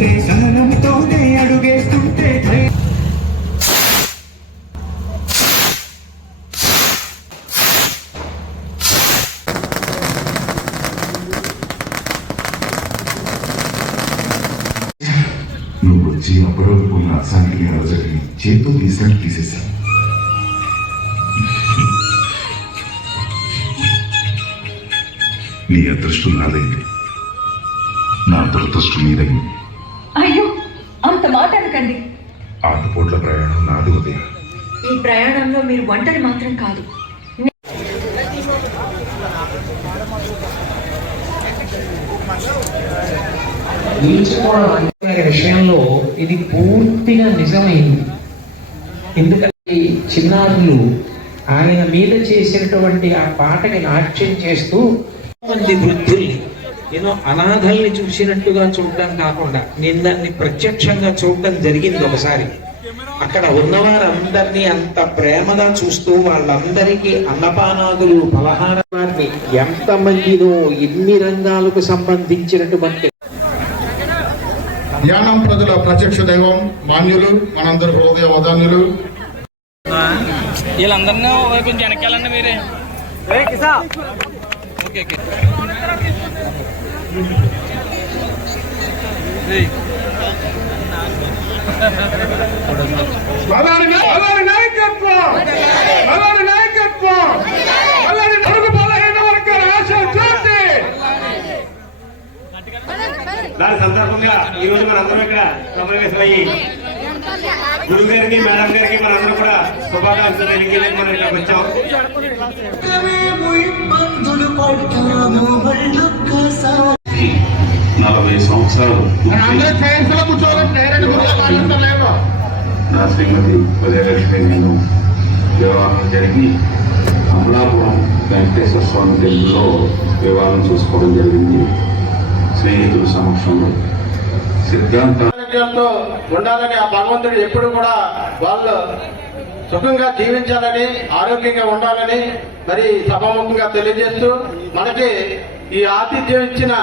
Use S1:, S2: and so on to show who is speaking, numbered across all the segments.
S1: అడుగుతుంటే సహనంతోనే అడుగేస్తుంటే నువ్వు వచ్చి అప్పటివరకున్న అసాంఘిక అలజడిని చేతితో తీసినట్టు తీసేశావు నీ అదృష్టం నాదైంది. నా దురదృష్టం నీదైంది.
S2: అయ్యో అంత మాట అనకండి.
S1: ఆటపోట్ల ప్రయాణం నాది ఉదయం.
S2: ఈ ప్రయాణంలో మీరు ఒంటరి మాత్రం కాదు.
S3: నిలిచిపోవడం విషయంలో ఇది పూర్తిగా నిజమైంది. ఎందుకంటే చిన్నారులు ఆయన మీద చేసినటువంటి ఆ పాటకి నాట్యం చేస్తూ
S4: మంది వృద్ధుల్ని ఏదో అనాథల్ని చూసినట్టుగా చూడడం కాకుండా నేను దాన్ని ప్రత్యక్షంగా చూడడం జరిగింది ఒకసారి. అక్కడ ఉన్నవారందరినీ అంత ప్రేమగా చూస్తూ వాళ్ళందరికీ అన్నపానాదులు పలహారాన్ని ఎంతమందినో ఎన్ని రంగాలకు సంబంధించినటువంటి
S5: ధ్యానం ప్రజల ప్రత్యక్ష దైవం మాన్యులు మనందరి హృదయ వదాన్యులు
S6: వీళ్ళందరినీ కొంచెం వెనకాలండి మీరే. Okay okay.
S7: అలాంటి నాయకత్వం! అలాంటి నాయకత్వం! అలాంటి పొరుగు బలహీన వర్గాల ఆశ జ్యోతి
S8: దాని సందర్భంగా ఈ రోజు మనందరం ఇక్కడ సమావేశమయ్యి గురువు గారికి మేడం గారికి మనందరం కూడా శుభాకాంక్షలు తెలియజేయడానికి మనం ఇక్కడికి వచ్చాం.
S1: సంవత్సరాలు నా శ్రీమతి ఉదయలక్ష్మి నేను వివాహం జరిగి అమలాపురం వెంకటేశ్వర స్వామి టెంపుల్లో వివాహం చూసుకోవడం జరిగింది. స్నేహితుల సమక్షంలో. సిద్ధాంత
S7: ఆరోగ్యంతో ఉండాలని ఆ భగవంతుడు ఎప్పుడు కూడా వాళ్ళు సుఖంగా జీవించాలని ఆరోగ్యంగా ఉండాలని మరి సభాముఖంగా తెలియజేస్తూ మనకి ఈ ఆతిథ్యం ఇచ్చిన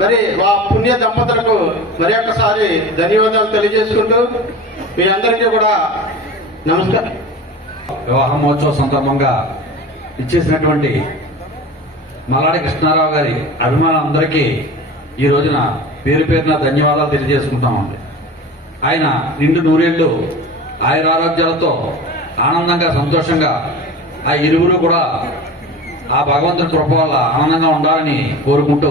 S7: మరి మా పుణ్య దంపతులకు మరి ఒక్కసారి ధన్యవాదాలు తెలియజేసుకుంటూ మీ అందరికీ కూడా నమస్కారం.
S9: వివాహ మహోత్సవ సందర్భంగా ఇచ్చేసినటువంటి మల్లాడి కృష్ణారావు గారి అభిమానులందరికీ ఈ రోజున పేరు పేరున ధన్యవాదాలు తెలియజేసుకుంటామండి. ఆయన నిండు నూరేళ్ళు ఆయురారోగ్యాలతో ఆనందంగా సంతోషంగా ఆ ఇరువురు కూడా ఆ భగవంతుని కృప వల్ల ఆనందంగా ఉండాలని కోరుకుంటూ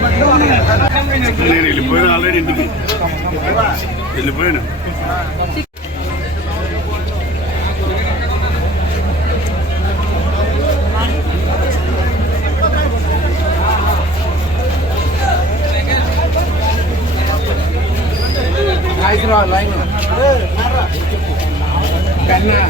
S10: నేను వెళ్ళిపోయాను ఆల్రెడీ ఇంటికి. వెళ్ళిపోయాను. లైన్. కన్నా